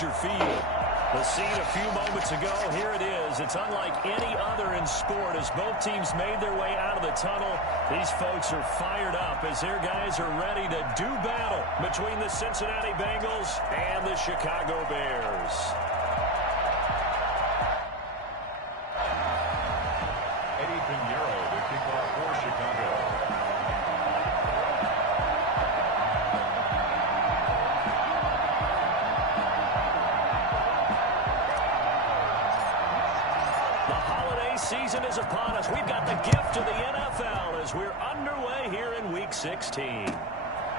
Soldier Field. The scene a few moments ago, here it is. It's unlike any other in sport as both teams made their way out of the tunnel. These folks are fired up as their guys are ready to do battle between the Cincinnati Bengals and the Chicago Bears. Eddie Pinheiro to kick off for Chicago. Season is upon us. We've got the gift of the NFL as we're underway here in Week 16.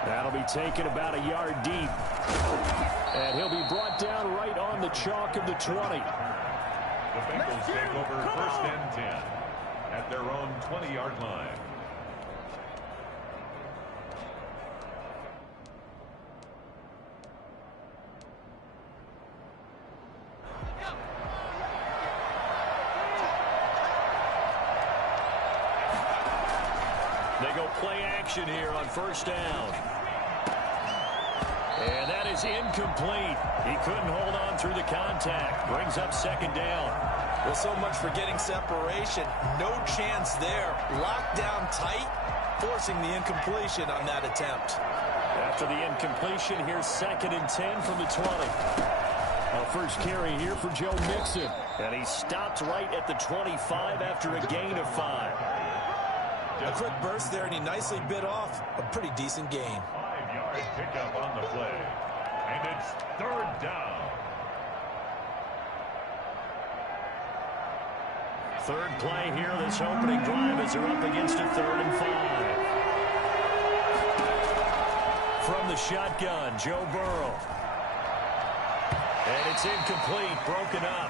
That'll be taken about a yard deep. And he'll be brought down right on the chalk of the 20. The Bengals take over first and 10 at their own 20-yard line. They go play action here on first down. And that is incomplete. He couldn't hold on through the contact. Brings up second down. Well, so much for getting separation. No chance there. Locked down tight, forcing the incompletion on that attempt. After the incompletion, here's second and 10 from the 20. A first carry here for Joe Mixon. And he stopped right at the 25 after a gain of 5. A quick burst there, and he nicely bit off a pretty decent gain. 5-yard pickup on the play. And it's third down. Third play here, this opening drive as they're up against a 3rd and 5. From the shotgun, Joe Burrow. And it's incomplete, broken up.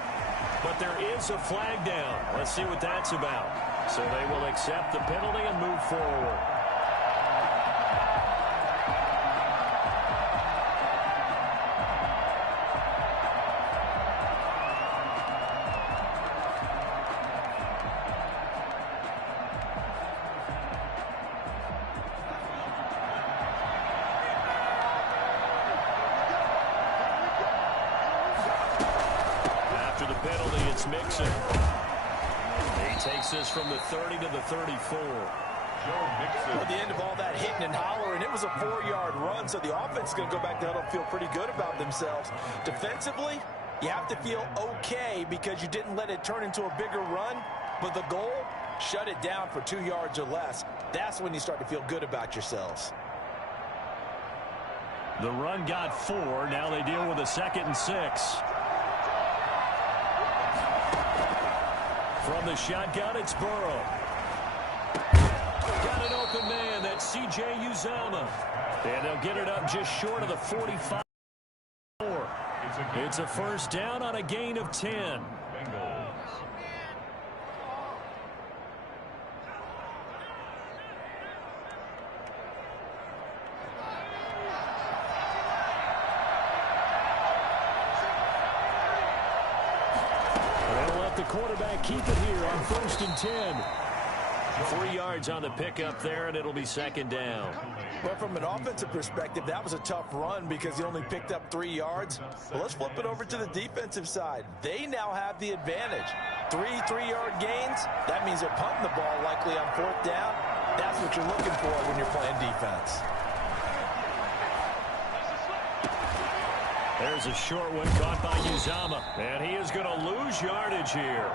But there is a flag down. Let's see what that's about. So they will accept the penalty and move forward. After the penalty, it's Mixon. He takes this from the 30 to the 34. Joe Mixon. At the end of all that hitting and hollering, it was a 4-yard run, so the offense is going to go back to huddle and feel pretty good about themselves. Defensively, you have to feel okay because you didn't let it turn into a bigger run, but the goal, shut it down for 2 yards or less. That's when you start to feel good about yourselves. The run got 4. Now they deal with a 2nd and 6. From the shotgun, it's Burrow. Got an open man. That's C.J. Uzomah. And they'll get it up just short of the 45. It's a first down on a gain of 10. Bengals. The quarterback keep it here on 1st and 10. 3 yards on the pickup there, and it'll be 2nd down. But from an offensive perspective, that was a tough run because he only picked up 3 yards. But let's flip it over to the defensive side. They now have the advantage. 3 3-yard gains, that means they're punting the ball likely on 4th down. That's what you're looking for when you're playing defense. There's a short one caught by Uzomah. And he is going to lose yardage here.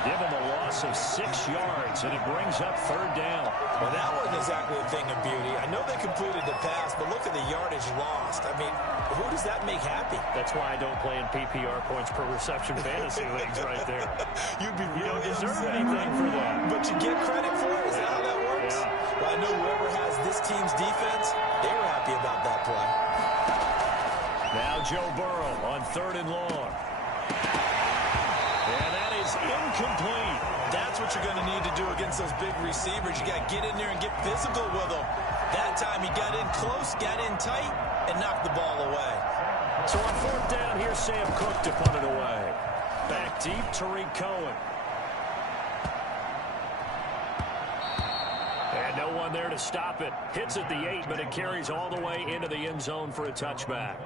Give him a loss of 6 yards, and it brings up 3rd down. Well, that wasn't exactly a thing of beauty. I know they completed the pass, but look at the yardage lost. I mean, who does that make happy? That's why I don't play in PPR points per reception fantasy leagues right there. You'd be You don't really deserve upset, anything for that. But you get credit for it? Is that how that works? Yeah. Well, I know whoever has this team's defense, they were happy about that play. Now Joe Burrow on 3rd and long. And that is incomplete. That's what you're going to need to do against those big receivers. You got to get in there and get physical with them. That time he got in close, got in tight, and knocked the ball away. So on 4th down, here's Sam Cook to punt it away. Back deep, Tariq Cohen. And no one there to stop it. Hits at the 8, but it carries all the way into the end zone for a touchback.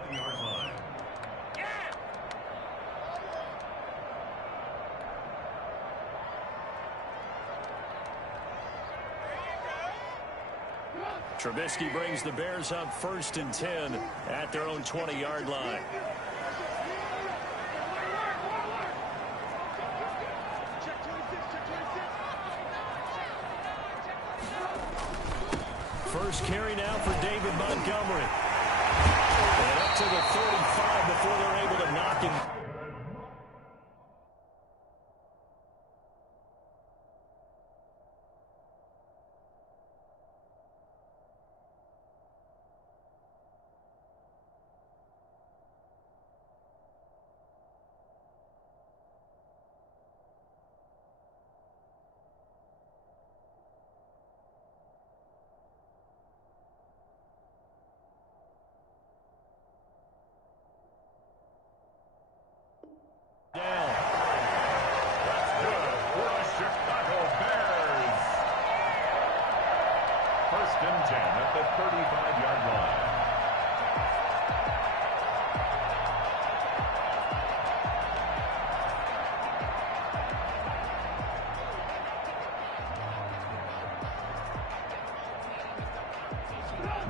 Trubisky brings the Bears up 1st and 10 at their own 20-yard line. First carry now for David Montgomery. And up to the 35 before they're able to knock him.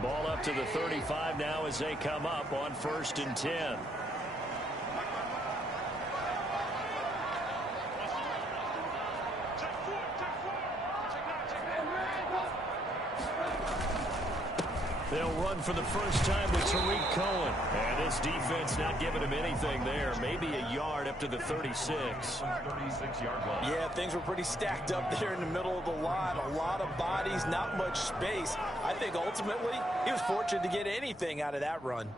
Ball up to the 35 now as they come up on 1st and 10. They'll run for the first time with Tariq Cohen. And this defense not giving him anything there. Maybe a yard up to the 36. 36-yard line. Yeah, things were pretty stacked up there in the middle of the line. A lot of bodies, not much space. I think ultimately he was fortunate to get anything out of that run.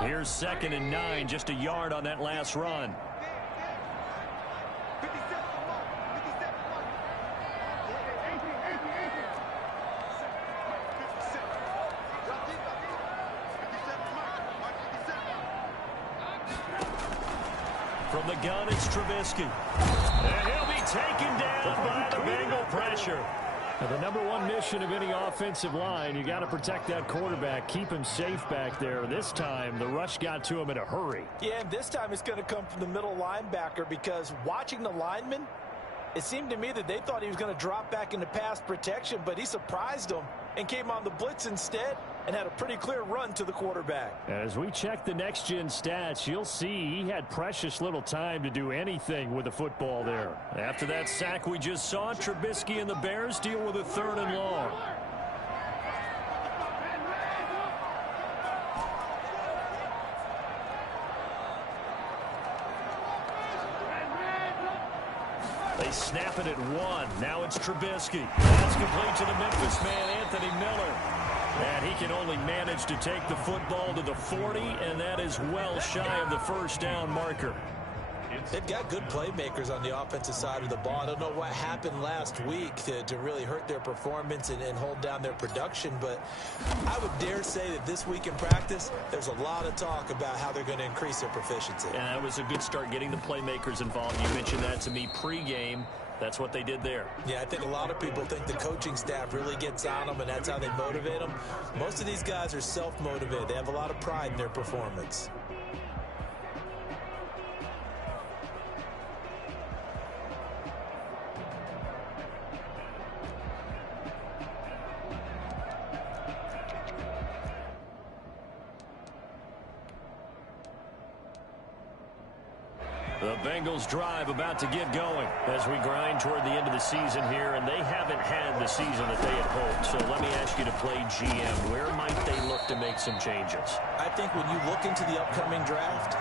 Here's 2nd and 9, just a yard on that last run. From the gun, it's Trubisky. And he'll be taken down by the Bengal pressure. Now, the #1 mission of any offensive line, you got to protect that quarterback, keep him safe back there. This time, the rush got to him in a hurry. Yeah, and this time it's going to come from the middle linebacker because watching the lineman, it seemed to me that they thought he was going to drop back into pass protection, but he surprised them and came on the blitz instead and had a pretty clear run to the quarterback. As we check the next-gen stats, you'll see he had precious little time to do anything with the football there. After that sack we just saw, Trubisky and the Bears deal with a 3rd and long. They snap it at 1. Now it's Trubisky. That's complete to the Memphis man, Anthony Miller. And he can only manage to take the football to the 40, and that is well shy of the first down marker. They've got good playmakers on the offensive side of the ball. I don't know what happened last week to really hurt their performance and hold down their production, but I would dare say that this week in practice, there's a lot of talk about how they're going to increase their proficiency. And that was a good start getting the playmakers involved. You mentioned that to me pregame. That's what they did there. Yeah, I think a lot of people think the coaching staff really gets on them, and that's how they motivate them. Most of these guys are self-motivated. They have a lot of pride in their performance. The Bengals drive about to get going as we grind toward the end of the season here, and they haven't had the season that they had hoped. So let me ask you to play GM. Where might they look to make some changes? I think when you look into the upcoming draft,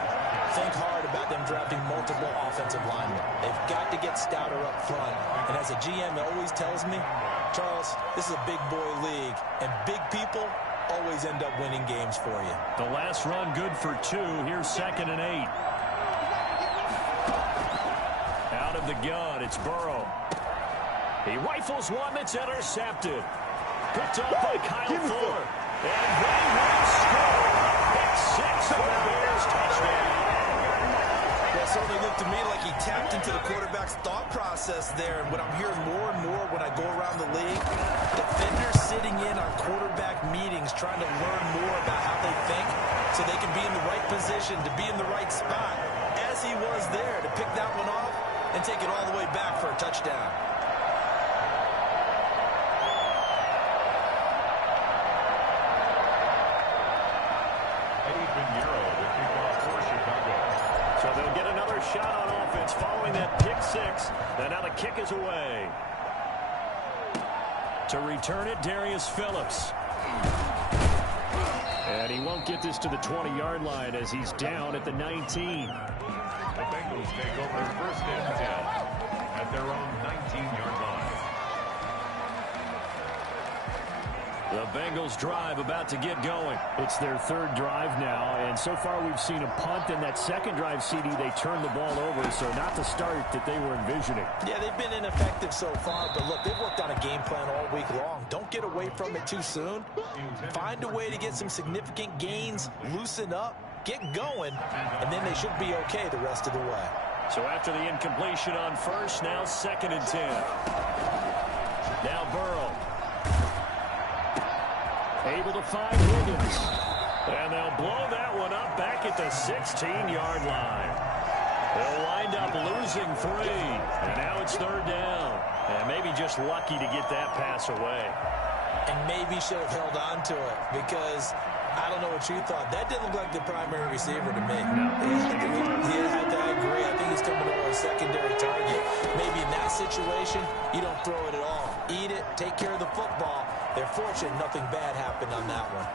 think hard about them drafting multiple offensive linemen. They've got to get stouter up front. And as a GM, it always tells me, Charles, this is a big boy league, and big people always end up winning games for you. The last run good for 2. Here's 2nd and 8. Out of the gun, it's Burrow. He rifles one that's intercepted. Picked up by Kyle Fuller. And they will score. Pick 6 for the Bears touchdown. Well, it certainly looked to me like he tapped into the quarterback's thought process there. And what I'm hearing more and more when I go around the league, defenders sitting in on quarterback meetings trying to learn more about how they think so they can be in the right position to be in the right spot, as he was there to pick that one off and take it all the way back for a touchdown. their shot on offense following that pick six. And now the kick is away. To return it, Darius Phillips. And he won't get this to the 20-yard line as he's down at the 19. The Bengals take over first and 10 at their own 19-yard line. The Bengals drive about to get going. It's their third drive now, and so far we've seen a punt, and that second drive, CD, they turned the ball over, so not the start that they were envisioning. Yeah, they've been ineffective so far, but look, they've worked on a game plan all week long. Don't get away from it too soon. Find a way to get some significant gains, loosen up, get going, and then they should be okay the rest of the way. So after the incompletion on first, now 2nd and 10. Now Burrow. Able to find Higgins. And they'll blow that one up back at the 16-yard line. They'll wind up losing 3. And now it's 3rd down. And maybe just lucky to get that pass away. And maybe should have held on to it because I don't know what you thought. That didn't look like the primary receiver to me. No, I agree. I think he's coming over a secondary target. Maybe in that situation, you don't throw it at all. Eat it, take care of the football. They're fortunate nothing bad happened on that one.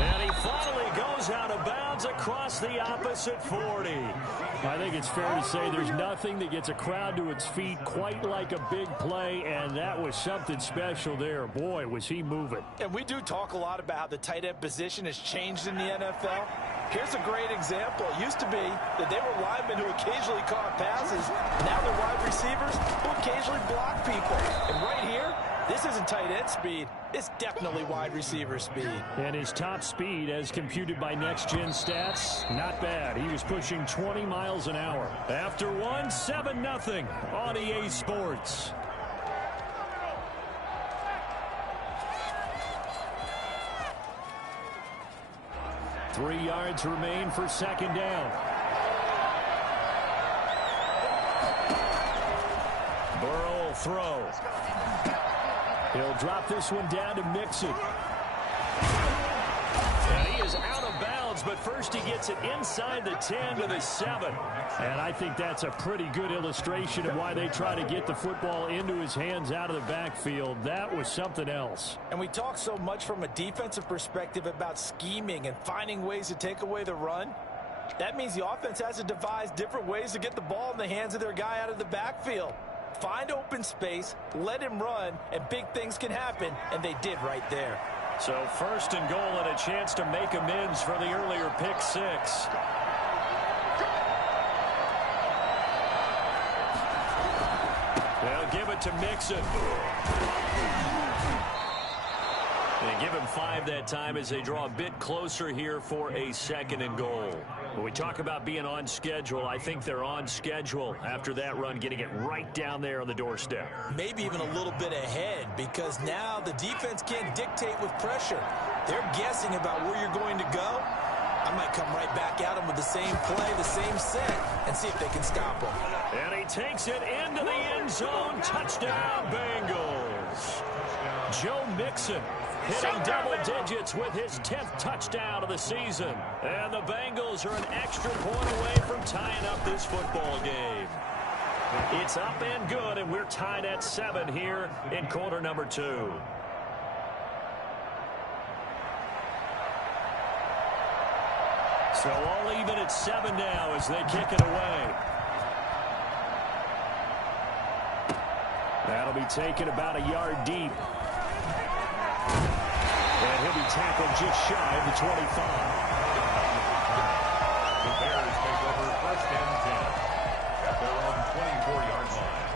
And he finally goes out of bounds across the opposite 40. I think it's fair to say there's nothing that gets a crowd to its feet quite like a big play, and that was something special there. Boy, was he moving. And we do talk a lot about how the tight end position has changed in the NFL. Here's a great example. It used to be that they were linemen who occasionally caught passes. Now they're wide receivers who occasionally block people. And right here, this isn't tight end speed. It's definitely wide receiver speed. And his top speed, as computed by Next Gen Stats, not bad. He was pushing 20 miles an hour. After one, 7-0 on EA Sports. Three yards remain for 2nd down. Burrow will throw. He'll drop this one down to Mixon. And he is out of bounds, but first he gets it inside the 10 to the 7. And I think that's a pretty good illustration of why they try to get the football into his hands out of the backfield. That was something else. And we talk so much from a defensive perspective about scheming and finding ways to take away the run. That means the offense has to devise different ways to get the ball in the hands of their guy out of the backfield. Find open space, let him run, and big things can happen, and they did right there. So 1st and goal and a chance to make amends for the earlier pick 6. They'll give it to Mixon. They give him 5 that time as they draw a bit closer here for a 2nd and goal. When we talk about being on schedule, I think they're on schedule after that run, getting it right down there on the doorstep. Maybe even a little bit ahead because now the defense can't dictate with pressure. They're guessing about where you're going to go. I might come right back at them with the same play, the same set, and see if they can stop them. And he takes it into the end zone. Touchdown, Bengals. Joe Mixon hitting double digits with his 10th touchdown of the season. And the Bengals are an extra point away from tying up this football game. It's up and good, and we're tied at 7 here in quarter number 2. So all even at 7 now as they kick it away. That'll be taken about a yard deep. And he'll be tackled just shy of the 25. The Bears take over 1st and 10 at their own 24-yard line.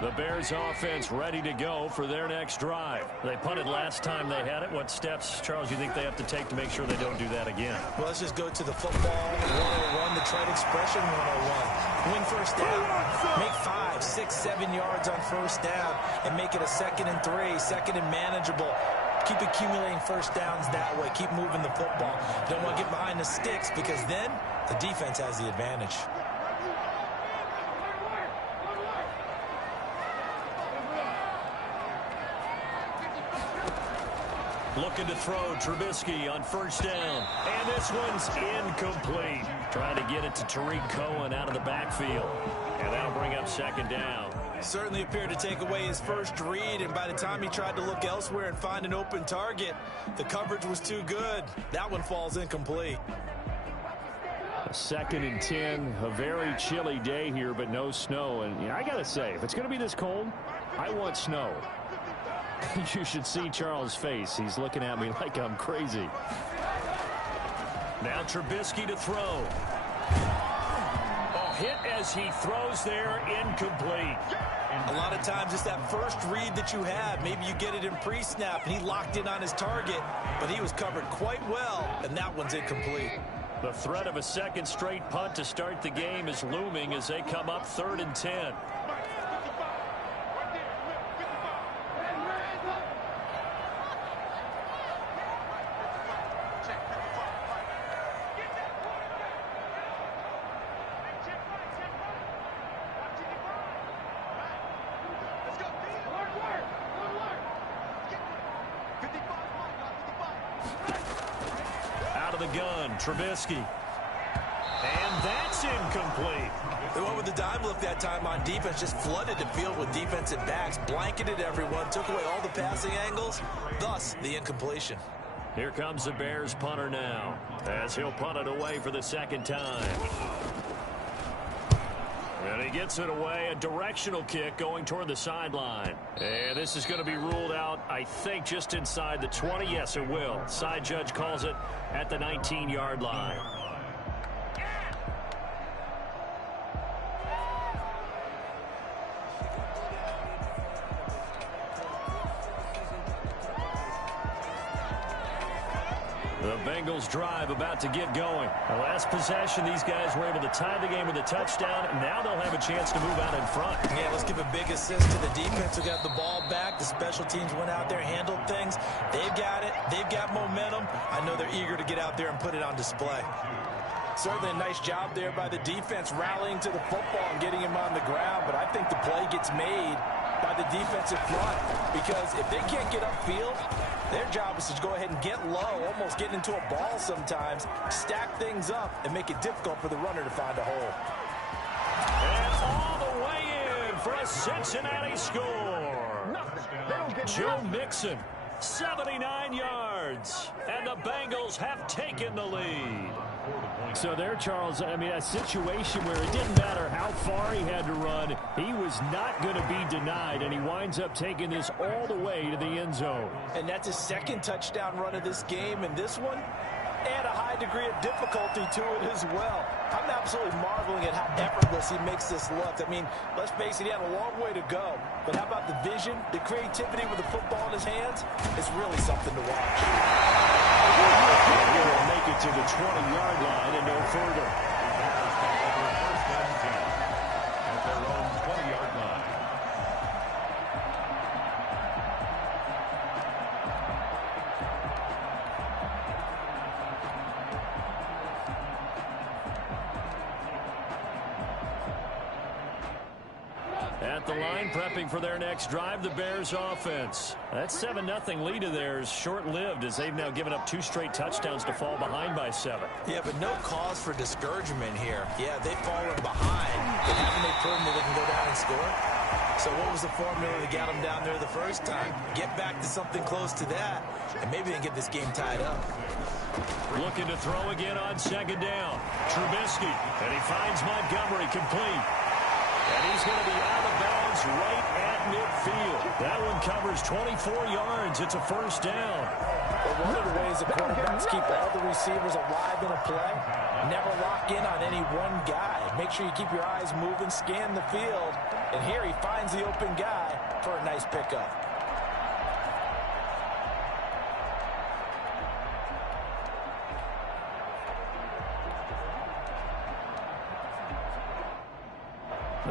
The Bears offense ready to go for their next drive. They punted last time they had it. What steps, Charles, you think they have to take to make sure they don't do that again? Well, let's just go to the football 101, the trade expression 101. Win first down. Make 5, 6, 7 yards on first down and make it a 2nd and 3, 2nd and manageable. Keep accumulating first downs that way. Keep moving the football. Don't want to get behind the sticks because then the defense has the advantage. Looking to throw Trubisky on first down. And this one's incomplete. Trying to get it to Tariq Cohen out of the backfield. And that'll bring up second down. Certainly appeared to take away his first read, and by the time he tried to look elsewhere and find an open target, the coverage was too good. That one falls incomplete. 2nd and 10, a very chilly day here, but no snow. And I got to say, if it's going to be this cold, I want snow. You should see Charles' face. He's looking at me like I'm crazy. Now Trubisky to throw. Hit as he throws there, incomplete. A lot of times it's that first read that you have. Maybe you get it in pre-snap, and he locked in on his target, but he was covered quite well, and that one's incomplete. The threat of a second straight punt to start the game is looming as they come up 3rd and 10. Trubisky. And that's incomplete. They went with the dime look that time on defense, just flooded the field with defensive backs, blanketed everyone, took away all the passing angles, thus the incompletion. Here comes the Bears punter now, as he'll punt it away for the second time. And he gets it away, a directional kick going toward the sideline. And this is going to be ruled out, I think, just inside the 20. Yes, it will. Side judge calls it at the 19-yard line. The Bengals drive about to get going. The last possession, these guys were able to tie the game with a touchdown. Now they'll have a chance to move out in front. Yeah, let's give a big assist to the defense who got the ball back. The special teams went out there, handled things. They've got it. They've got momentum. I know they're eager to get out there and put it on display. Certainly a nice job there by the defense rallying to the football and getting him on the ground. But I think the play gets made by the defensive front, because if they can't get upfield, their job is to go ahead and get low, almost get into a ball sometimes, stack things up, and make it difficult for the runner to find a hole. And all the way in for a Cincinnati score. Joe Mixon, 79 yards, and the Bengals have taken the lead. So there, Charles, I mean, a situation where it didn't matter how far he had to run, he was not going to be denied, and he winds up taking this all the way to the end zone. And that's his second touchdown run of this game, and this one, add a high degree of difficulty to it as well. I'm absolutely marveling at how effortless he makes this look. I mean, let's face it, he had a long way to go. But how about the vision, the creativity with the football in his hands? It's really something to watch. He will make it to the 20-yard line and no further. First and 10 at their own 20-yard line. At the line, prepping for their next drive, the Bears offense. That 7-0 lead of theirs short-lived, as they've now given up 2 straight touchdowns to fall behind by 7. Yeah, but no cause for discouragement here. Yeah, they've fallen behind, but haven't they proven that they can go down and score? So what was the formula that got them down there the first time? Get back to something close to that, and maybe they can get this game tied up. Looking to throw again on second down. Trubisky, and he finds Montgomery complete. And he's going to be out of bounds right at midfield. That one covers 24 yards. It's a first down. Well, one of the ways the quarterbacks keep all the receivers alive in a play, never lock in on any one guy. Make sure you keep your eyes moving, scan the field. And here he finds the open guy for a nice pickup.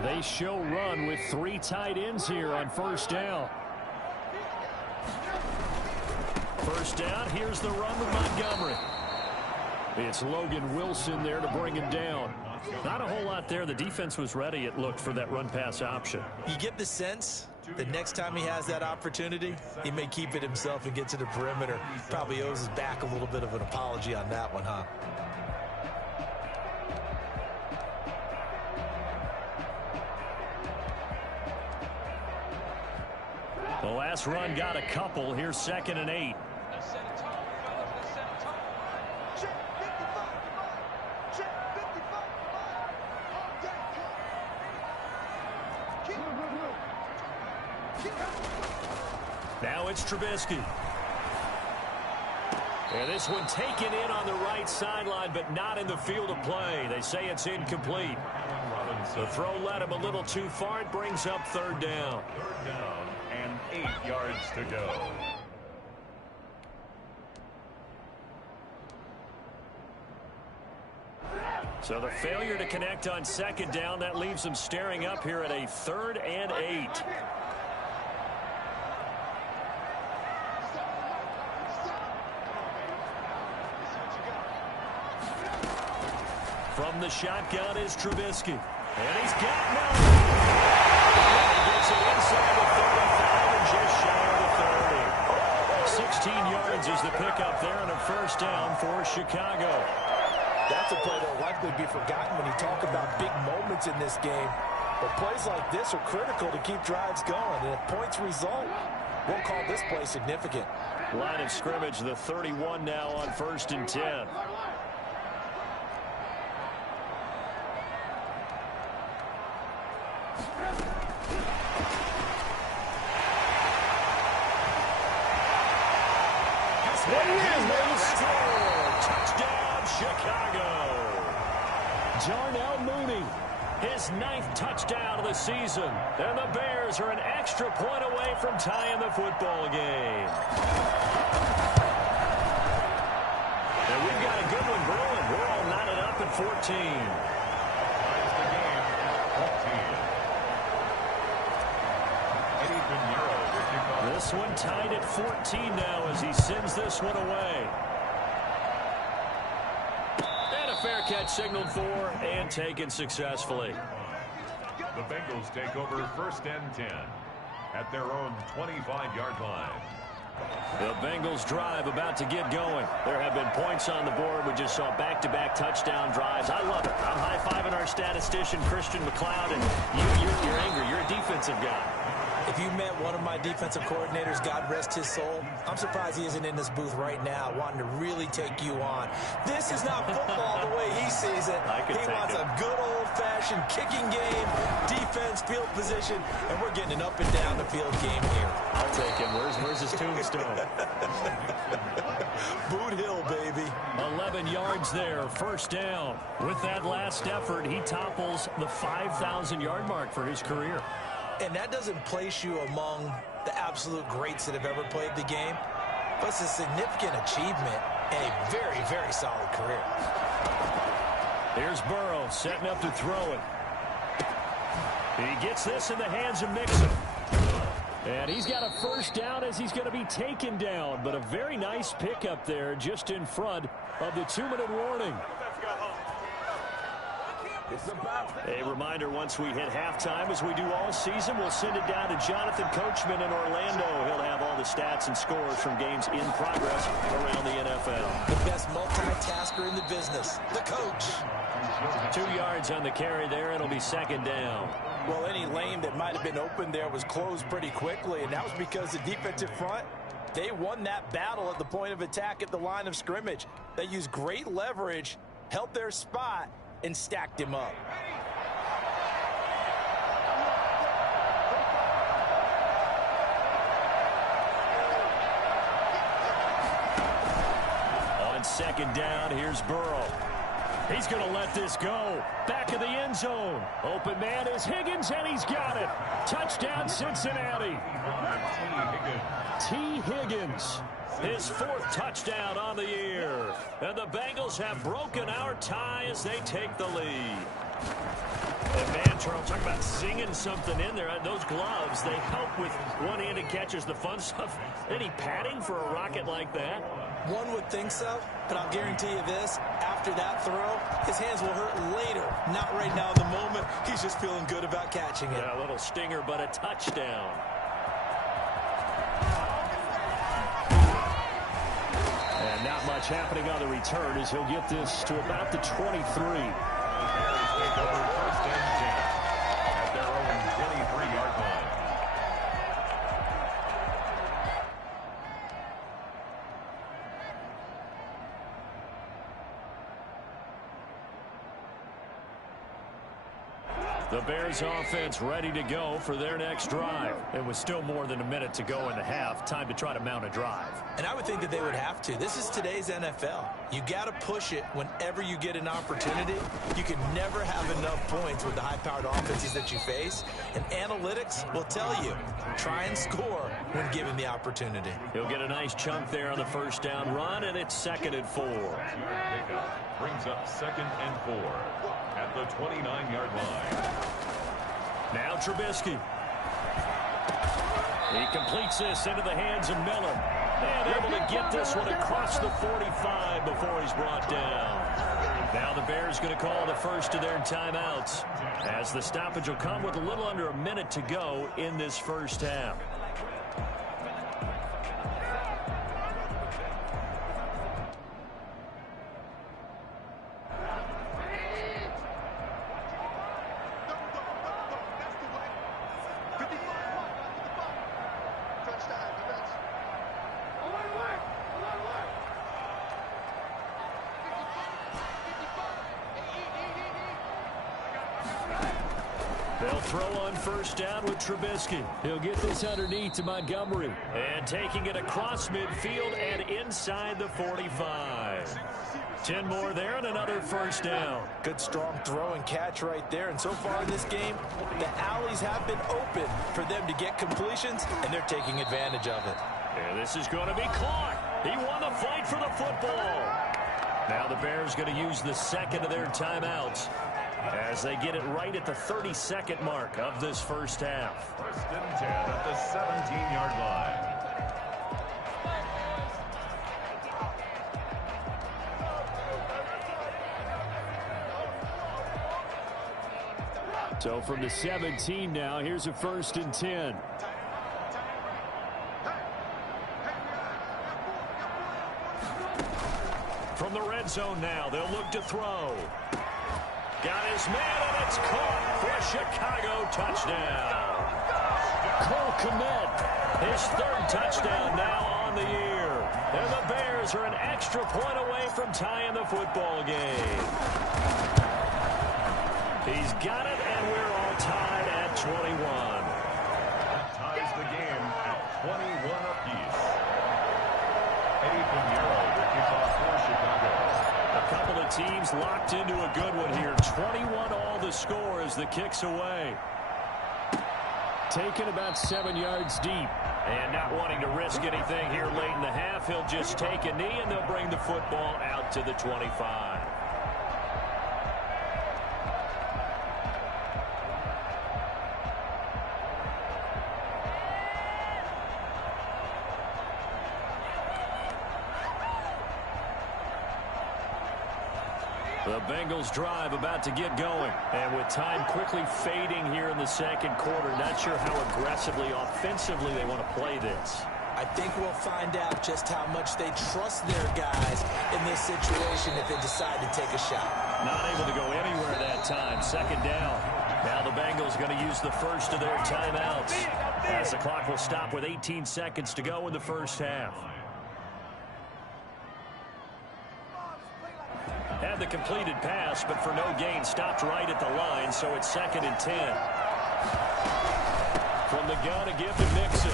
They show run with 3 tight ends here on first down. First down, here's the run with Montgomery. It's Logan Wilson there to bring him down. Not a whole lot there. The defense was ready, it looked, for that run-pass option. You get the sense the next time he has that opportunity, he may keep it himself and get to the perimeter. Probably owes his back a little bit of an apology on that one, huh? The last run got a couple. Here's 2nd and 8. Now it's Trubisky. And this one taken in on the right sideline, but not in the field of play. They say it's incomplete. The throw led him a little too far. It brings up 3rd down. 3rd down and 8 yards to go. So the failure to connect on 2nd down, that leaves them staring up here at a 3rd and 8. From the shotgun is Trubisky. And he's got no. He gets it inside the 35 and just shy of the 30. 16 yards is the pickup there and a 1st down for Chicago. That's a play that will likely be forgotten when you talk about big moments in this game. But plays like this are critical to keep drives going. And if points result, we'll call this play significant. Line of scrimmage, the 31 now on 1st and 10. Touchdown, Chicago. Darnell Mooney, his 9th touchdown of the season. And the Bears are an extra point away from tying the football game. And we've got a good one brewing. We're all knotted up at 14. This one tied at 14 now as he sends this one away. And a fair catch signaled for and taken successfully. The Bengals take over 1st and 10 at their own 25-yard line. The Bengals drive about to get going. There have been points on the board. We just saw back-to-back touchdown drives. I love it. I'm high-fiving our statistician, Christian McLeod, and you're angry. You're a defensive guy. If you met one of my defensive coordinators, God rest his soul, I'm surprised he isn't in this booth right now wanting to really take you on. This is not football the way he sees it. He wants a good old-fashioned kicking game, defense, field position, and we're getting an up-and-down-the-field game here. I'll take him. Where's his tombstone? Boot Hill, baby. 11 yards there, 1st down. With that last effort, he topples the 5,000-yard mark for his career. And that doesn't place you among the absolute greats that have ever played the game, but it's a significant achievement and a very, very solid career. Here's Burrow setting up to throw it. He gets this in the hands of Mixon. And he's got a 1st down as he's going to be taken down, but a very nice pickup there just in front of the 2-minute warning. A reminder, once we hit halftime, as we do all season, we'll send it down to Jonathan Coachman in Orlando. He'll have all the stats and scores from games in progress around the NFL. The best multitasker in the business, the coach. 2 yards on the carry there. It'll be 2nd down. Well, any lane that might have been open there was closed pretty quickly, and that was because the defensive front, they won that battle at the point of attack at the line of scrimmage. They used great leverage, held their spot, and stacked him up. On 2nd down, here's Burrow. He's going to let this go. Back of the end zone. Open man is Higgins, and he's got it. Touchdown, Cincinnati. T. Higgins. His 4th touchdown on the year. And the Bengals have broken our tie as they take the lead. And man, Charles, talk about singing something in there. Those gloves, they help with one-handed catches, the fun stuff. Any padding for a rocket like that? One would think so, but I'll guarantee you this. After that throw, his hands will hurt later. Not right now in the moment. He's just feeling good about catching it. Yeah, a little stinger, but a touchdown. And not much happening on the return as he'll get this to about the 23. The Bears take over first and 10 at their own 23-yard line. The Bears offense ready to go for their next drive. It was still more than a minute to go in the half. Time to try to mount a drive. And I would think that they would have to. This is today's NFL. You got to push it whenever you get an opportunity. You can never have enough points with the high-powered offenses that you face. And analytics will tell you, try and score when given the opportunity. He'll get a nice chunk there on the first down run, and it's 2nd and 4. Pickup brings up 2nd and 4 at the 29-yard line. Now Trubisky. He completes this into the hands of Miller. And able to get this one across the 45 before he's brought down. Now the Bears going to call the first of their timeouts, as the stoppage will come with a little under a minute to go in this first half. They'll throw on first down with Trubisky. He'll get this underneath to Montgomery. And taking it across midfield and inside the 45. 10 more there and another first down. Good strong throw and catch right there. And so far in this game, the alleys have been open for them to get completions, and they're taking advantage of it. And this is going to be caught. He won the fight for the football. Now the Bears going to use the second of their timeouts as they get it right at the 32nd mark of this first half. First and 10 at the 17-yard line. So from the 17 now, here's a 1st and 10. From the red zone now, they'll look to throw. Got his man, and it's caught for a Chicago touchdown. Cole Kmet, his 3rd touchdown now on the year. And the Bears are an extra point away from tying the football game. He's got it, and we're all tied at 21. That ties the game at 21 apiece. Eddie Pinheiro, the kickoff for Chicago. A couple of teams locked into a good one here. 21 all the score as the kick's away. Taken about 7 yards deep. And not wanting to risk anything here late in the half, he'll just take a knee, and they'll bring the football out to the 25. The Bengals drive about to get going. And with time quickly fading here in the second quarter, not sure how aggressively, offensively they want to play this. I think we'll find out just how much they trust their guys in this situation if they decide to take a shot. Not able to go anywhere that time. 2nd down. Now the Bengals going to use the first of their timeouts, as the clock will stop with 18 seconds to go in the first half. Had the completed pass, but for no gain, stopped right at the line, so it's 2nd and 10. From the gun to give to Mixon.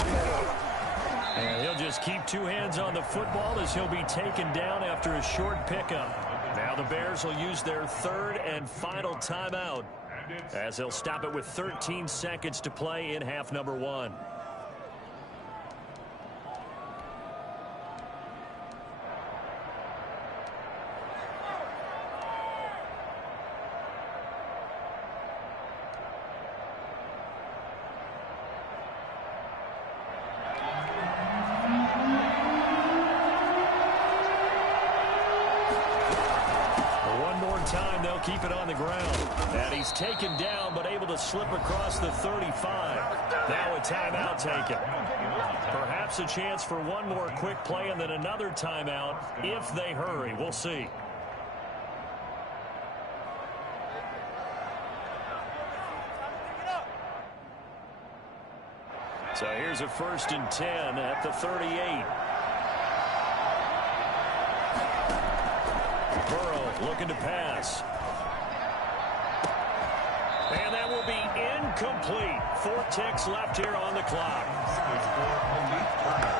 And he'll just keep 2 hands on the football as he'll be taken down after a short pickup. Now the Bears will use their 3rd and final timeout, as they'll stop it with 13 seconds to play in half number 1. keep it on the ground. And he's taken down, but able to slip across the 35. Now a timeout taken. Perhaps a chance for one more quick play and then another timeout if they hurry. We'll see. So here's a 1st and 10 at the 38. Burrow looking to pass. And that will be incomplete. 4 ticks left here on the clock. It's for Malik Turner.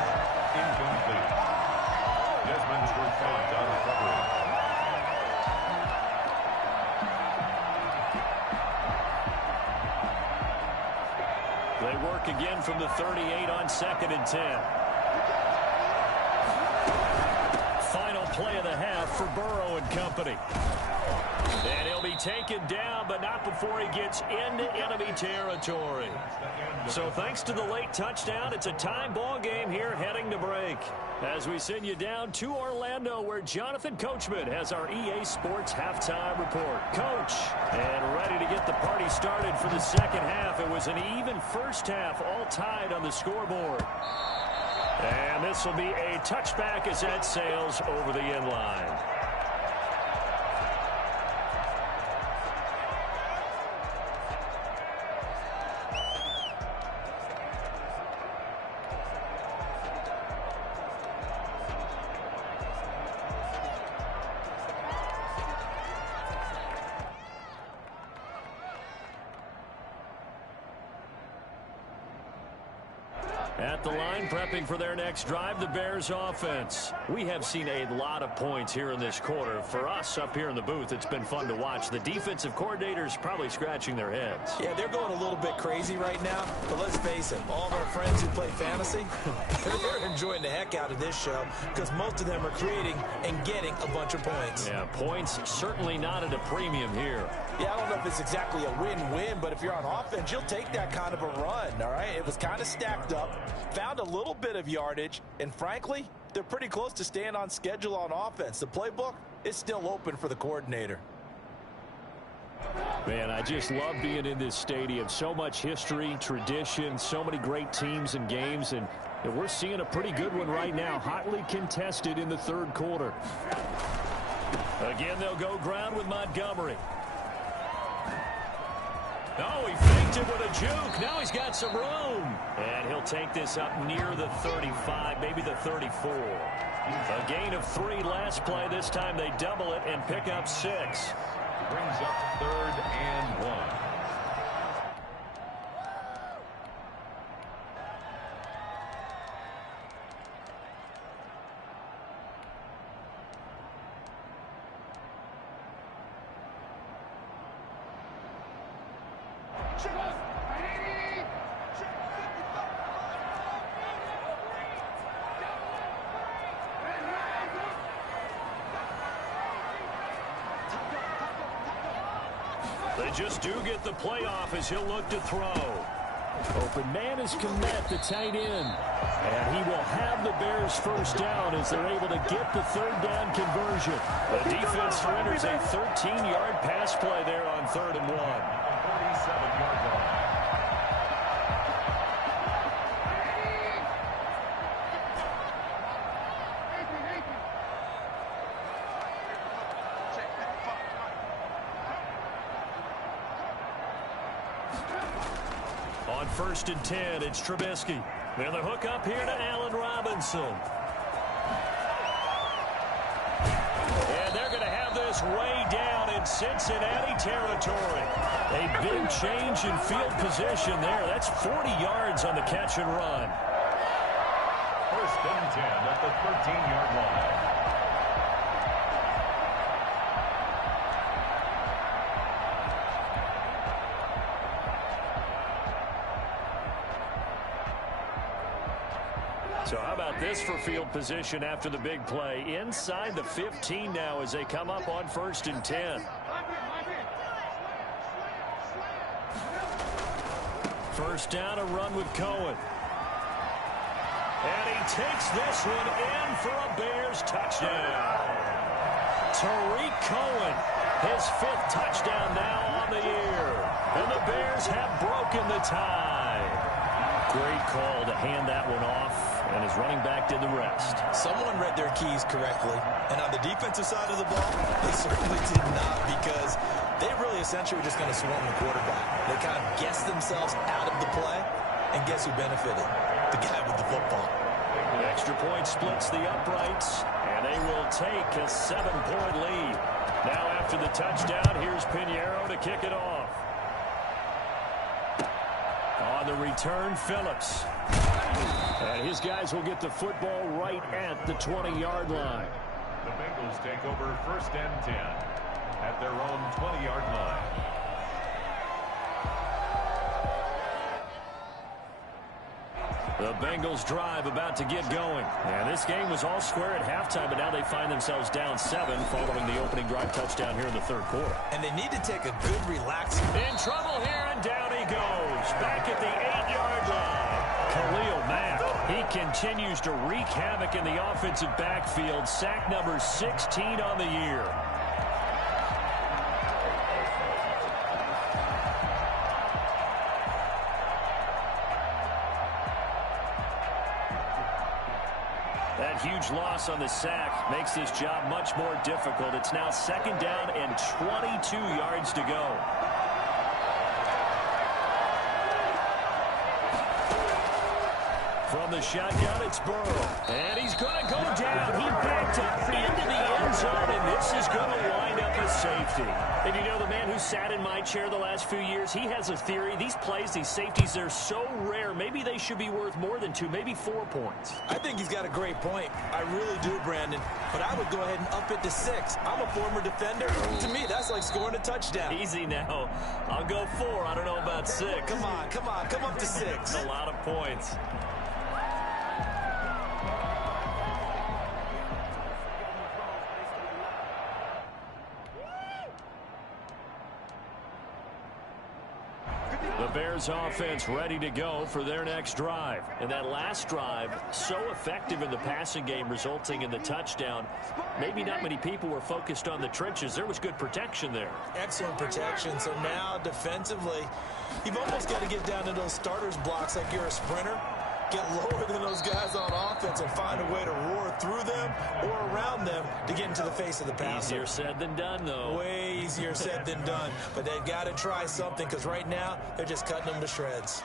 Incomplete. Desmond Trufant on the coverage. They work again from the 38 on 2nd and 10. Final play of the half for Burrow and company. And he'll be taken down, but not before he gets into enemy territory. So thanks to the late touchdown, it's a time ball game here heading to break. As we send you down to Orlando, where Jonathan Coachman has our EA Sports halftime report. Coach, and ready to get the party started for the second half. It was an even first half, all tied on the scoreboard. And this will be a touchback as that sails over the end line. At the line, prepping for their next drive, the Bears offense. We have seen a lot of points here in this quarter. For us up here in the booth, it's been fun to watch. The defensive coordinators probably scratching their heads. Yeah, they're going a little bit crazy right now, but let's face it, all of our friends who play fantasy, they're enjoying the heck out of this show because most of them are creating and getting a bunch of points. Yeah, points certainly not at a premium here. Yeah, I don't know if it's exactly a win-win, but if you're on offense, you'll take that kind of a run, all right? It was kind of stacked up, found a little bit of yardage, and frankly, they're pretty close to staying on schedule on offense. The playbook is still open for the coordinator. Man, I just love being in this stadium. So much history, tradition, so many great teams and games, and we're seeing a pretty good one right now, hotly contested in the third quarter. Again, they'll go ground with Montgomery. Oh, he faked it with a juke. Now he's got some room. And he'll take this up near the 35, maybe the 34. A gain of 3 last play. This time they double it and pick up 6. Brings up 3rd and 1. They just do get the playoff as he'll look to throw. Open man is Kmet, the tight end. And he will have the Bears first down as they're able to get the 3rd down conversion. The defense surrenders a 13-yard pass play there on 3rd and 1. 37-yard line. On 1st and 10, it's Trubisky. And the hook up here to Allen Robinson. And they're going to have this way down in Cincinnati territory. A big change in field position there. That's 40 yards on the catch and run. 1st and 10 at the 13-yard line. So how about this for field position after the big play? Inside the 15 now as they come up on 1st and 10. First down, a run with Cohen. And he takes this one in for a Bears touchdown. Tariq Cohen His 5th touchdown now on the year. And the Bears have broken the tie. Great call to hand that one off, and his running back did the rest. Someone read their keys correctly. And on the defensive side of the ball, they certainly did not, because they really essentially were just going to swarm the quarterback. They kind of guessed themselves out of the play, and guess who benefited? The guy with the football. The extra point splits the uprights, and they will take a 7-point lead. Now after the touchdown, here's Pinheiro to kick it off. On the return, Phillips. And his guys will get the football right at the 20-yard line. The Bengals take over 1st and 10 at their own 20-yard line. The Bengals drive about to get going. And this game was all square at halftime, but now they find themselves down 7 following the opening drive touchdown here in the 3rd quarter. And they need to take a good relax. In trouble here, and down he goes. Back at the 8-yard line. Khalil Mack, he continues to wreak havoc in the offensive backfield. Sack number 16 on the year. That huge loss on the sack makes this job much more difficult. It's now 2nd down and 22 yards to go. From the shotgun, it's Burrow. And he's going to go down. He backed up into the end zone, and this is going to wind up a safety. And you know, the man who sat in my chair the last few years, he has a theory. These plays, these safeties, they're so rare. Maybe they should be worth more than 2, maybe 4 points. I think he's got a great point. I really do, Brandon. But I would go ahead and up it to 6. I'm a former defender. To me, that's like scoring a touchdown. Easy now. I'll go 4. I don't know about 6. Come on. Come up to 6. That's a lot of points. The Bears offense ready to go for their next drive. And that last drive, so effective in the passing game, resulting in the touchdown. Maybe not many people were focused on the trenches. There was good protection there. Excellent protection. So now defensively, you've almost got to get down to those starters blocks like you're a sprinter. Get lower than those guys on offense and find a way to roar through them or around them to get into the face of the passer. Easier said than done, though. Way easier said than done. But they've got to try something, because right now they're just cutting them to shreds.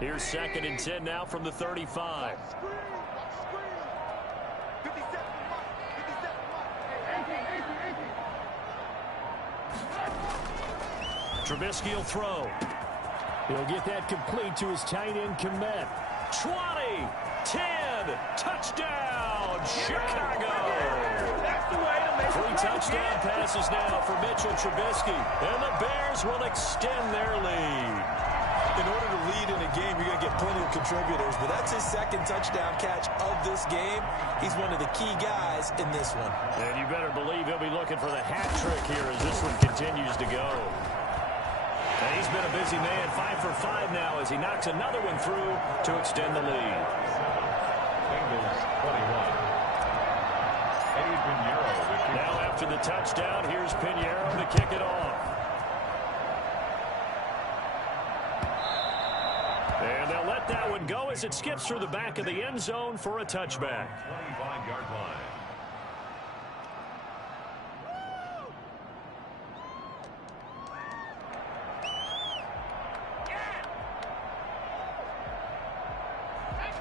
Here's 2nd and 10 now from the 35. Trubisky will throw. He'll get that complete to his tight end, Kmet. 20, 10, touchdown, Chicago. 3 touchdown passes now for Mitchell Trubisky. And the Bears will extend their lead. In order to lead in a game, you're going to get plenty of contributors, but that's his 2nd touchdown catch of this game. He's one of the key guys in this one. And you better believe he'll be looking for the hat trick here as this one continues to go. And he's been a busy man, 5 for 5 now as he knocks another one through to extend the lead. Bengals 21. Eddie Pinheiro. Now after the touchdown, here's Pinheiro to kick it off. And they'll let that one go as it skips through the back of the end zone for a touchback. 25-yard line.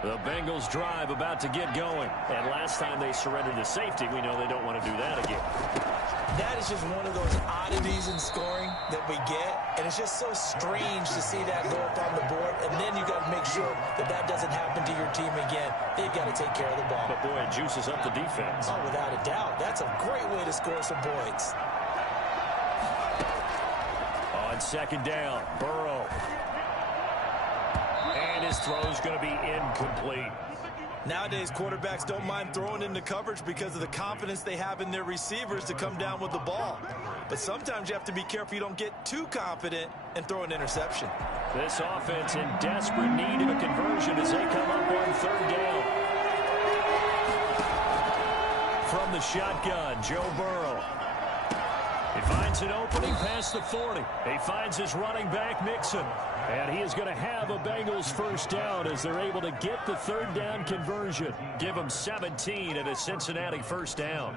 The Bengals drive about to get going. And last time they surrendered the safety, we know they don't want to do that again. That is just one of those oddities in scoring that we get. And it's just so strange to see that go up on the board. And then you got to make sure that that doesn't happen to your team again. They've got to take care of the ball. But boy, it juices up the defense. Oh, without a doubt. That's a great way to score some points. On 2nd down, Burrow. And his throw is going to be incomplete. Nowadays, quarterbacks don't mind throwing into coverage because of the confidence they have in their receivers to come down with the ball. But sometimes you have to be careful you don't get too confident and throw an interception. This offense in desperate need of a conversion as they come up on third down. From the shotgun, Joe Burrow. He finds an opening past the 40. He finds his running back, Mixon. And he is going to have a Bengals first down as they're able to get the third down conversion. Give him 17 at a Cincinnati first down.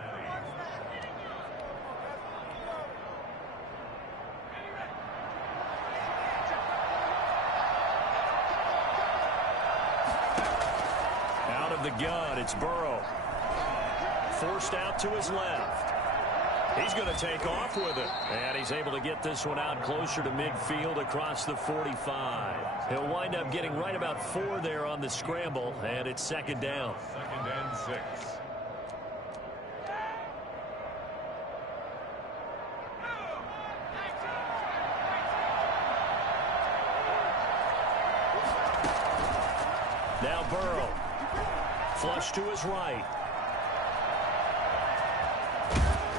Out of the gun, it's Burrow. Forced out to his left. He's going to take off with it. And he's able to get this one out closer to midfield across the 45. He'll wind up getting right about 4 there on the scramble, and it's second down. 2nd and 6. Now Burrow. Flush to his right.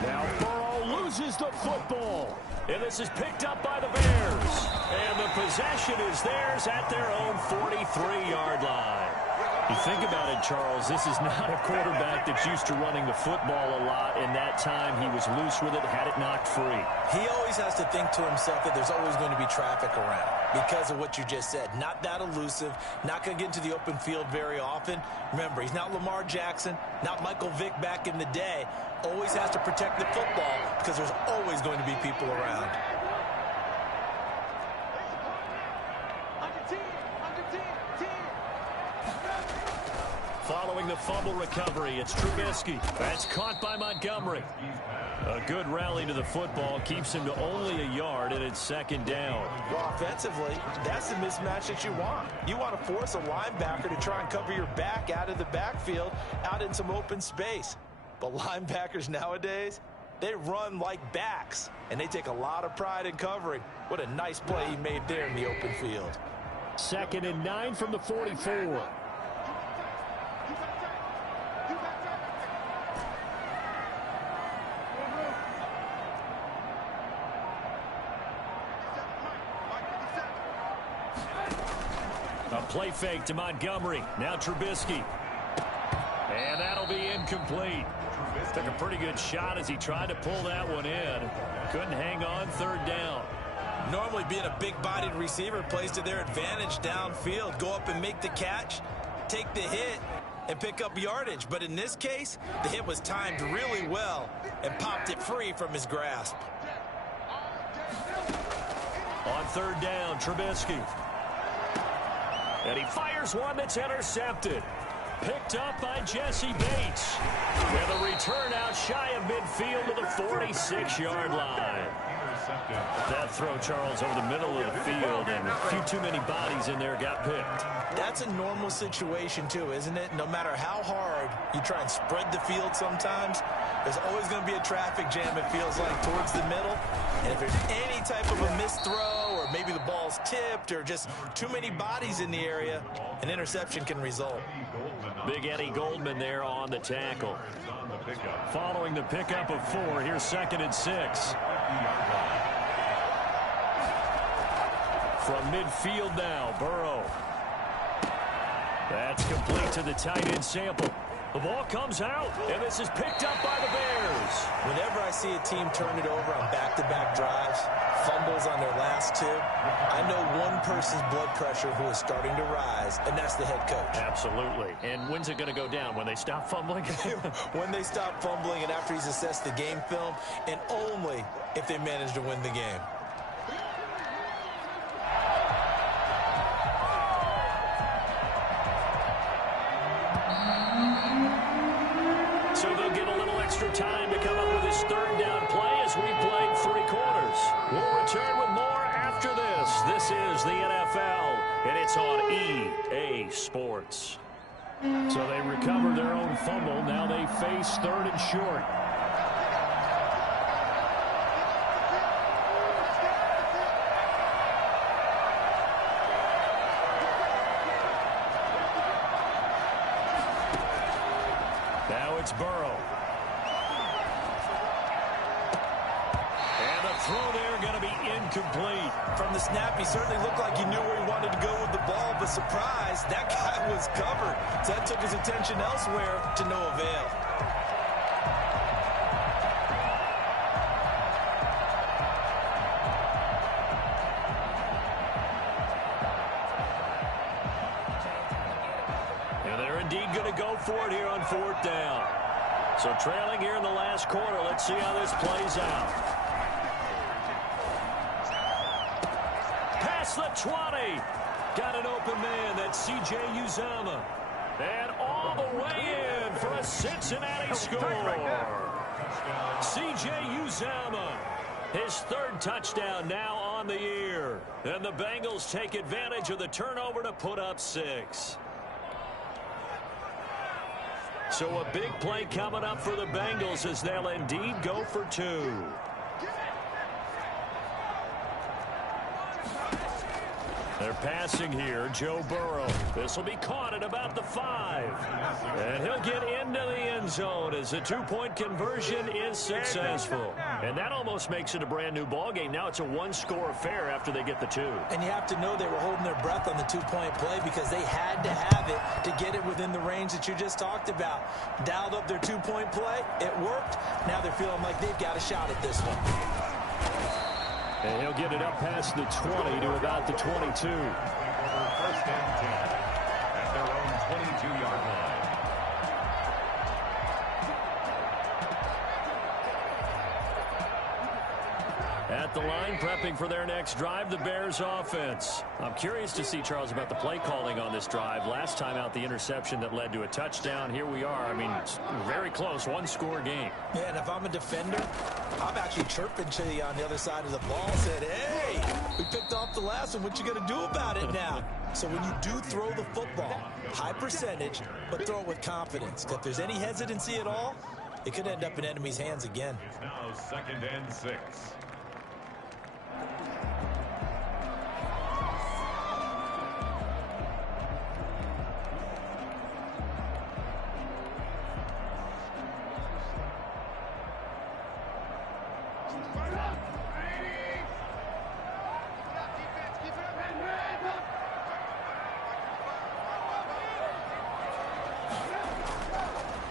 Now Burrow loses the football. And this is picked up by the Bears. And the possession is theirs at their own 43-yard line. You think about it, Charles, this is not a quarterback that's used to running the football a lot, and that time he was loose with it, had it knocked free. He always has to think to himself that there's always going to be traffic around because of what you just said. Not that elusive, not going to get into the open field very often. Remember, he's not Lamar Jackson, not Michael Vick back in the day. Always has to protect the football because there's always going to be people around. Following the fumble recovery, it's Trubisky. That's caught by Montgomery. A good rally to the football keeps him to only a yard, and it's second down. Well, offensively, that's the mismatch that you want. You want to force a linebacker to try and cover your back out of the backfield, out in some open space. But linebackers nowadays, they run like backs, and they take a lot of pride in covering. What a nice play he made there in the open field. 2nd and 9 from the 44. A play fake to Montgomery. Now Trubisky. And that'll be incomplete. Took a pretty good shot as he tried to pull that one in. Couldn't hang on, third down. Normally being a big-bodied receiver plays to their advantage downfield. Go up and make the catch, take the hit, and pick up yardage. But in this case, the hit was timed really well and popped it free from his grasp. On third down, Trubisky. And he fires one that's intercepted. Picked up by Jesse Bates. And the return out shy of midfield to the 46-yard line. That throw, Charles, over the middle of the field, and a few too many bodies in there got picked. That's a normal situation, too, isn't it? No matter how hard you try and spread the field sometimes, there's always going to be a traffic jam, it feels like, towards the middle. And if there's any type of a missed throw, or maybe the ball's tipped, or just too many bodies in the area, an interception can result. Big Eddie Goldman there on the tackle. Following the pickup of 4, here's 2nd and 6. From midfield now, Burrow. That's complete to the tight end Sample. The ball comes out, and this is picked up by the Bears. Whenever I see a team turn it over on back-to-back drives, fumbles on their last 2, I know one person's blood pressure who is starting to rise, and that's the head coach. Absolutely. And when's it going to go down? When they stop fumbling? When they stop fumbling and after he's assessed the game film, and only if they manage to win the game. So they'll get a little extra time to come up with his third down play as we played 3 quarters. We'll return with more after this. This is the NFL, and it's on EA Sports. So they recover their own fumble. Now they face 3rd and short. it's Burrow. And the throw there going to be incomplete. From the snap, he certainly looked like he knew where he wanted to go with the ball, but surprise, that guy was covered. So that took his attention elsewhere to no avail. And they're indeed going to go for it here on 4th down. So trailing here in the last quarter. Let's see how this plays out. Past the 20. Got an open man. That's C.J. Uzomah. And all the way in for a Cincinnati score. C.J. Uzomah. His 3rd touchdown now on the year. And the Bengals take advantage of the turnover to put up 6. So a big play coming up for the Bengals as they'll indeed go for 2. They're passing here. Joe Burrow. This will be caught at about the 5. And he'll get into the end zone as the 2-point conversion is successful. And that almost makes it a brand new ball game. Now it's a 1-score affair after they get the 2. And you have to know they were holding their breath on the 2-point play because they had to have it to get it within the range that you just talked about. Dialed up their 2-point play. It worked. Now they're feeling like they've got a shot at this one. And he'll get it up past the 20 to about the 22. 1st and 10 at their own 22-yard line. At the line, prepping for their next drive, the Bears offense. I'm curious to see, Charles, about the play calling on this drive. Last time out, the interception that led to a touchdown. Here we are. I mean, it's very close, 1-score game. Yeah, and if I'm a defender, I'm actually chirping to you on the other side of the ball. Said, hey, we picked off the last one. What you going to do about it now? So when you do throw the football, high percentage, but throw it with confidence. If there's any hesitancy at all, it could end up in enemy's hands again. It's now 2nd and 6.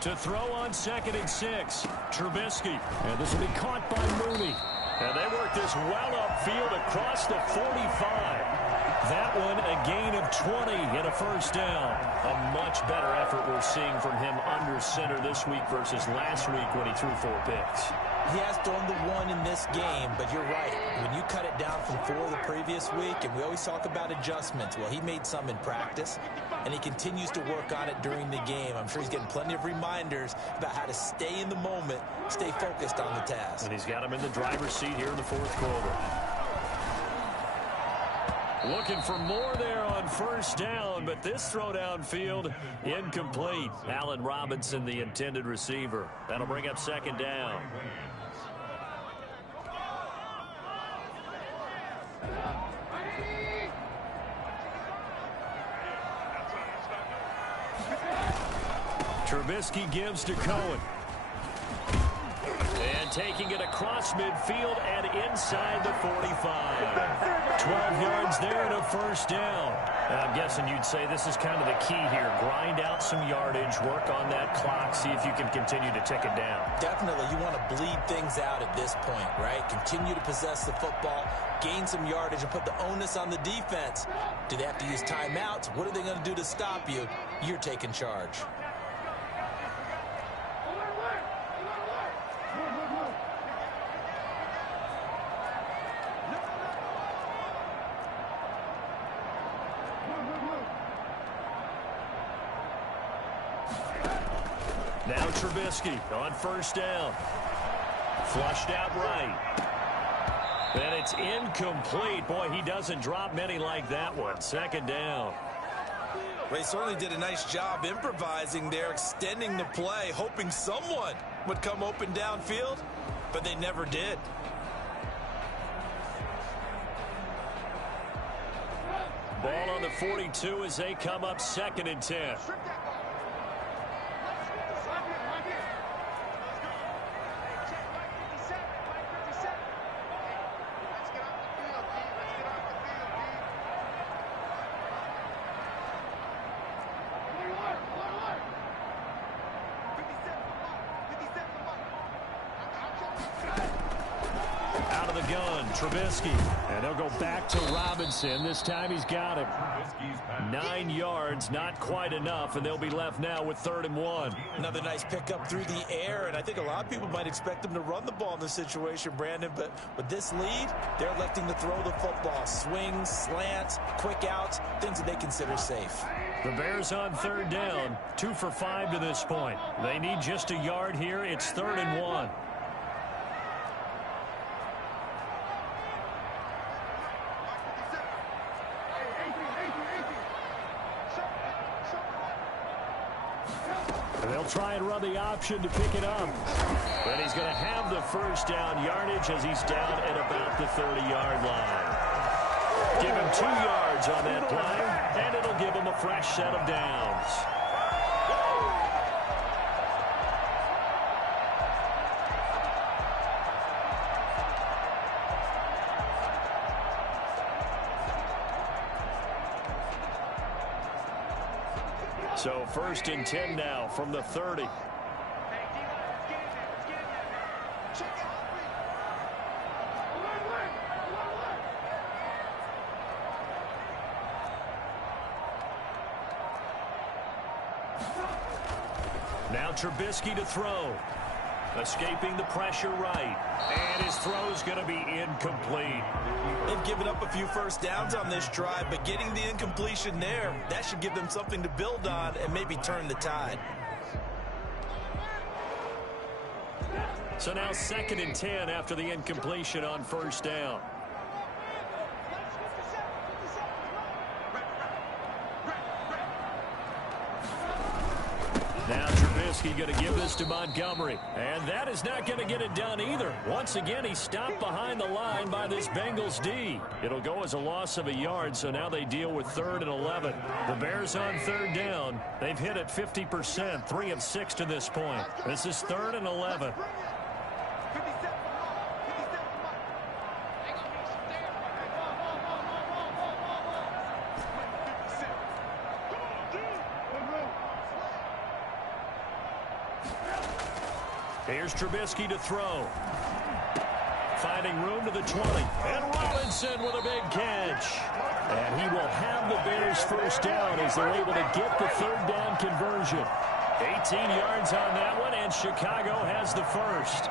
To throw on 2nd and 6, Trubisky. And this will be caught by Mooney. And they work this well upfield across the 45. That one a gain of 20 and a 1st down. A much better effort we're seeing from him under center this week versus last week when he threw 4 picks. He has thrown the 1 in this game, but you're right. When you cut it down from 4 the previous week, and we always talk about adjustments, well, he made some in practice, and he continues to work on it during the game. I'm sure he's getting plenty of reminders about how to stay in the moment, stay focused on the task. And he's got him in the driver's seat here in the 4th quarter. Looking for more there on 1st down, but this throw downfield incomplete. Allen Robinson, the intended receiver. That'll bring up 2nd down. Trubisky gives to Cohen. And taking it across midfield and inside the 45. 12 yards there and a 1st down. I'm guessing you'd say this is kind of the key here. Grind out some yardage, work on that clock, see if you can continue to tick it down. Definitely. You want to bleed things out at this point, right? Continue to possess the football, gain some yardage, and put the onus on the defense. Do they have to use timeouts? What are they going to do to stop you? You're taking charge. Now Trubisky on 1st down. Flushed out right. And it's incomplete. Boy, he doesn't drop many like that one. 2nd down. Well, he certainly did a nice job improvising there, extending the play, hoping someone would come open downfield, but they never did. Ball on the 42 as they come up 2nd and 10. of the gun. Trubisky. And they'll go back to Robinson. This time he's got him. 9 yards, not quite enough, and they'll be left now with 3rd and 1. Another nice pickup through the air, and I think a lot of people might expect them to run the ball in this situation, Brandon, but with this lead, they're electing to throw the football. Swings, slants, quick outs, things that they consider safe. The Bears on 3rd down, 2 for 5 to this point. They need just a yard here. It's 3rd and 1. They'll try and run the option to pick it up. But he's going to have the first down yardage as he's down at about the 30-yard line. Give him 2 yards on that play, and it'll give him a fresh set of downs. So 1st and 10 now from the 30. Now Trubisky to throw. Escaping the pressure right. And his throw is going to be incomplete. They've given up a few first downs on this drive, but getting the incompletion there, that should give them something to build on and maybe turn the tide. So now 2nd and 10 after the incompletion on 1st down. Now Trubisky going to give this to Montgomery. And that is not going to get it done either. Once again, he stopped behind the line by this Bengals D. It'll go as a loss of a yard, so now they deal with 3rd and 11. The Bears on 3rd down. They've hit it 50%, 3 of 6 to this point. This is 3rd and 11. Here's Trubisky to throw. Finding room to the 20. And Robinson with a big catch. And he will have the Bears first down as they're able to get the 3rd down conversion. 18 yards on that one, and Chicago has the first.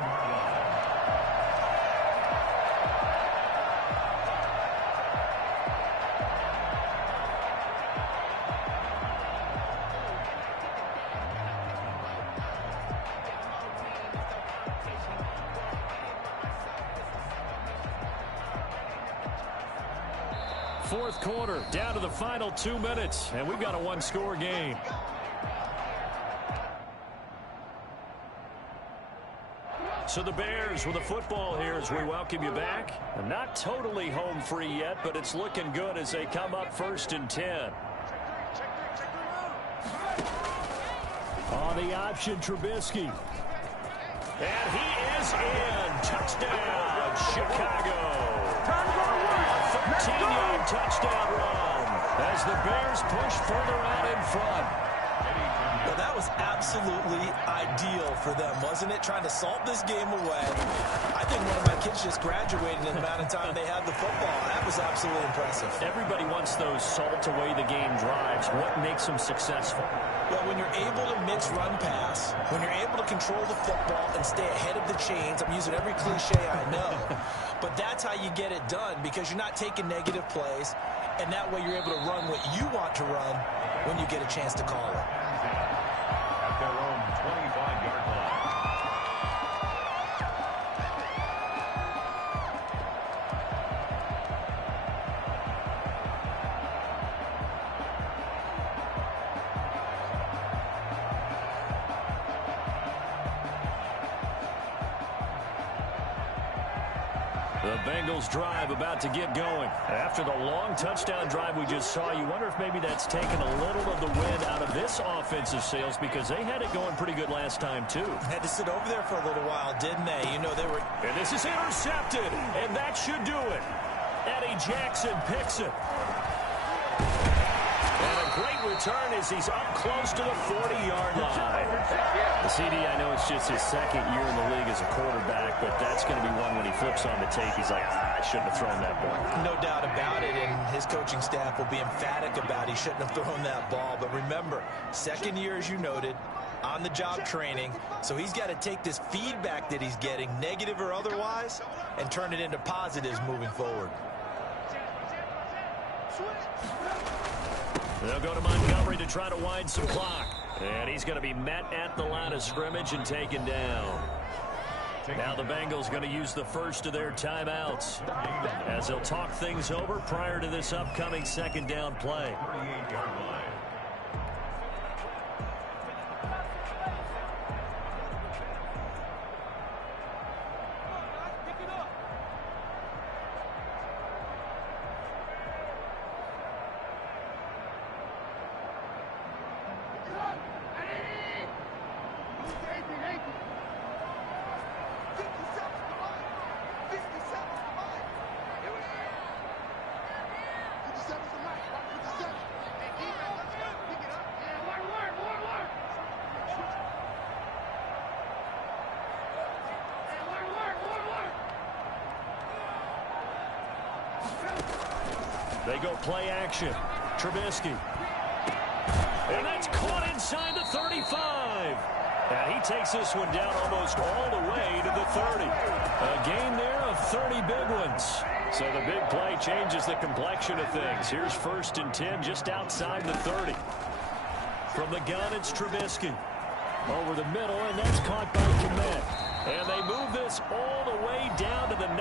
Fourth quarter, down to the final 2 minutes, and we've got a 1-score game. So the Bears with the football here as we welcome you back. Not totally home free yet, but it's looking good as they come up 1st and 10. On the option, Trubisky. And he is in. Touchdown, Chicago. 13-yard touchdown run as the Bears push further out in front. Well, that was absolutely ideal for them, wasn't it? Trying to salt this game away. I think one of my kids just graduated in the amount of time they had the football. That was absolutely impressive. Everybody wants those salt away the game drives. What makes them successful? Well, when you're able to mix run pass, when you're able to control the football and stay ahead of the chains, I'm using every cliche I know, but that's how you get it done because you're not taking negative plays, and that way you're able to run what you want to run when you get a chance to call it. At their own 25-yard line. The Bengals drive about to get going. After the long touchdown drive we just saw, you wonder if maybe that's taken a little of the wind out of this offensive sails because they had it going pretty good last time, too. Had to sit over there for a little while, didn't they? You know, they were... And this is intercepted, and that should do it. Eddie Jackson picks it. And a great return as he's up close to the 40-yard line. The CD, I know it's just his second year in the league as a quarterback, but that's going to be one when he flips on the tape. He's like, I shouldn't have thrown that ball. No doubt about it, and his coaching staff will be emphatic about he shouldn't have thrown that ball. But remember, second year, as you noted, on-the-job training, so he's got to take this feedback that he's getting, negative or otherwise, and turn it into positives moving forward. They'll go to Montgomery to try to wind some clock. And he's going to be met at the line of scrimmage and taken down. Now the Bengals going to use the first of their timeouts as they'll talk things over prior to this upcoming second down play. 38-yard line. They go play action. Trubisky. And that's caught inside the 35. And he takes this one down almost all the way to the 30. A gain there of 30 big ones. So the big play changes the complexion of things. Here's 1st and 10 just outside the 30. From the gun, it's Trubisky. Over the middle, and that's caught by Kmet. And they move this all the way down to the 9.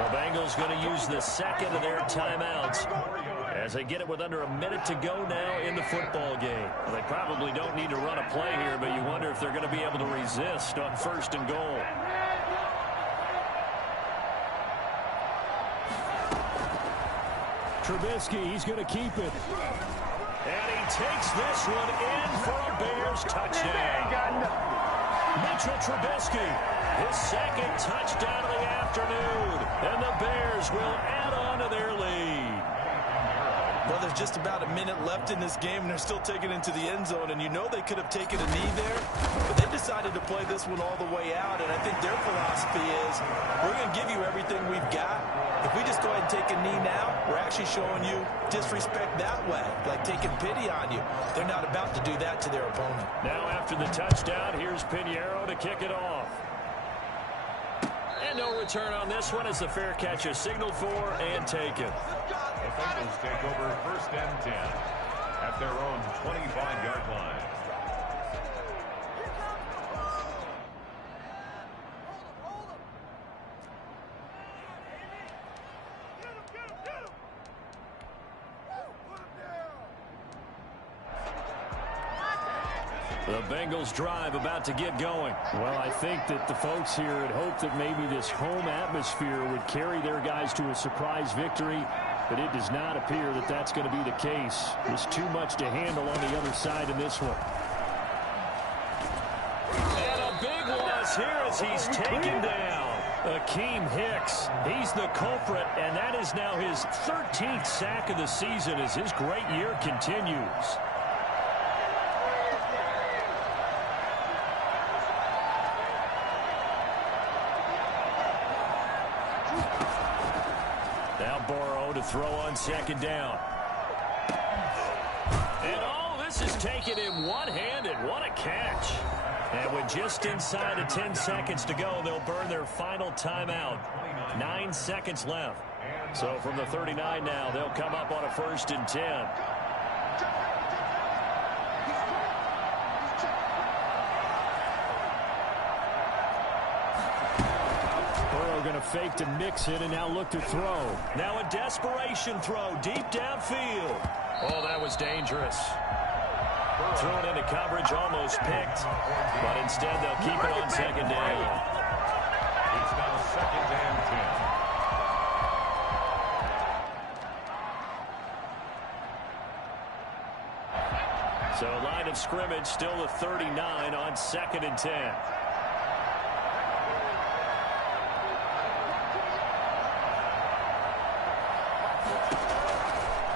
The Bengals going to use the second of their timeouts as they get it with under a minute to go now in the football game. Well, they probably don't need to run a play here, but you wonder if they're going to be able to resist on 1st and goal. Trubisky, he's going to keep it. And he takes this one in for a Bears touchdown. Mitchell Trubisky, his second touchdown of the afternoon. And the Bears will add on to their lead. Well, there's just about a minute left in this game, and they're still taking it into the end zone. And you know they could have taken a knee there, but they decided to play this one all the way out. And I think their philosophy is, we're going to give you everything we've got. If we just go ahead and take a knee now, we're actually showing you disrespect that way, like taking pity on you. They're not about to do that to their opponent. Now after the touchdown, here's Pinheiro to kick it off. And no return on this one as the fair catch is signaled for and taken. The Bengals take over 1st and 10 at their own 25-yard line. The Bengals drive about to get going. Well, I think that the folks here had hoped that maybe this home atmosphere would carry their guys to a surprise victory, but it does not appear that that's going to be the case. There's too much to handle on the other side in this one. And a big loss here as he's taken down. Akeem Hicks, he's the culprit, and that is now his 13th sack of the season as his great year continues. Now Burrow to throw on 2nd down. And all this is taken in one-handed. What a catch. And with just inside of 10 seconds to go, they'll burn their final timeout. 9 seconds left. So from the 39 now, they'll come up on a 1st and 10. Going to fake to mix it and now look to throw. Now a desperation throw deep downfield. Oh, that was dangerous. Thrown into coverage, almost picked. But instead, they'll keep it on 2nd down. It's now 2nd and 10. So line of scrimmage still the 39 on 2nd and 10.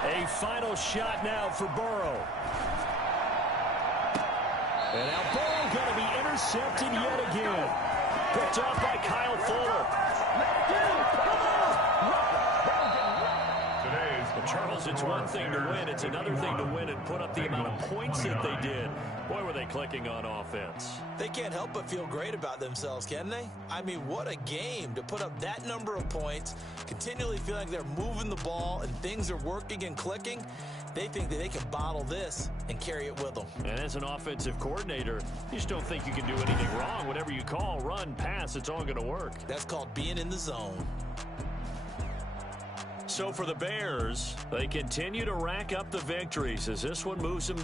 A final shot now for Burrow. And now Burrow going to be intercepted yet again. Picked off by Kyle Fuller. Charles, it's one thing to win. It's another thing to win and put up the amount of points that they did. Boy, were they clicking on offense. They can't help but feel great about themselves, can they? I mean, what a game to put up that number of points, continually feel like they're moving the ball and things are working and clicking. They think that they can bottle this and carry it with them. And as an offensive coordinator, you just don't think you can do anything wrong. Whatever you call, run, pass, it's all going to work. That's called being in the zone. So for the Bears, they continue to rack up the victories as this one moves them to